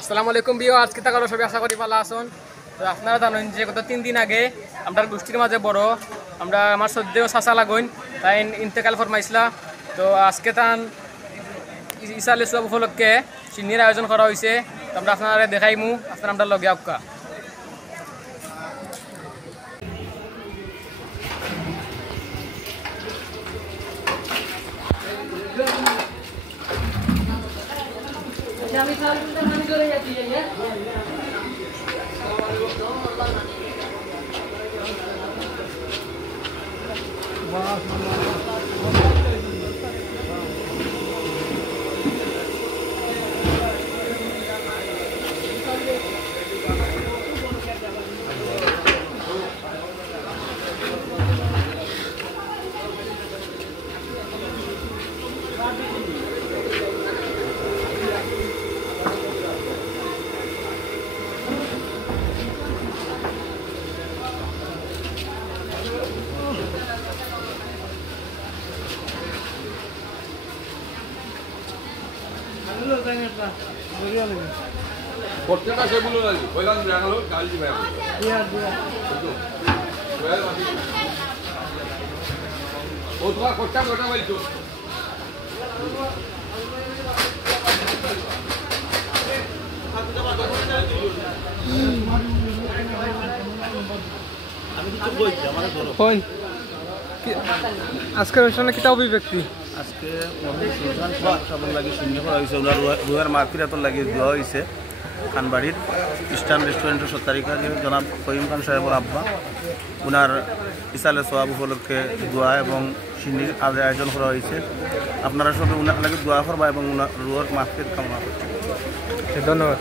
আসসালামু আলাইকুম ভিউয়ার্স, কি থাকলো সবাই আশা করি ভালো আছেন। তো আপনারা জানেন যে গত 3 দিন আগে আমরা গোষ্ঠীর মাঝে বড় আমার সদ্যেও চাচা লাগুন তাই ইন্তেকাল ফরমাইছিলা। তো আজকে তান ইসালে সব উপলক্ষে চিনির আয়োজন করা হয়েছে। তো আমরা আপনারা দেখাইমু, আপনারা আমরা লগে আপকা। প্রত্যেকটা সেগুলো লাগে কইলাম জানালো কাল দিবে ও তোমার কোটা কোটা বলছো আমি কিছু বলছি আমাদের বলো আজকের অনুষ্ঠানে কিতা অভিব্যক্তি আজকে সুলতান সাবন লাগি শূন্য করা হয়েছে ওনার রুহের মাগফিরাতর লাগি দেওয়া হয়েছে খানবাড়ির ইস্টার্ন রেস্টুরেন্টের সত্তারিকারী জনাব করিম খান সাহেবের আব্বা ওনার ইসালে সোয়াব উপলক্ষে দোয়া এবং সিন্নির আয়োজন করা হয়েছে। আপনারা সবাই ওনার লাগে দোয়া করবা এবং ওনার রুহের মাগফিরাত কামনা করবেন। ধন্যবাদ।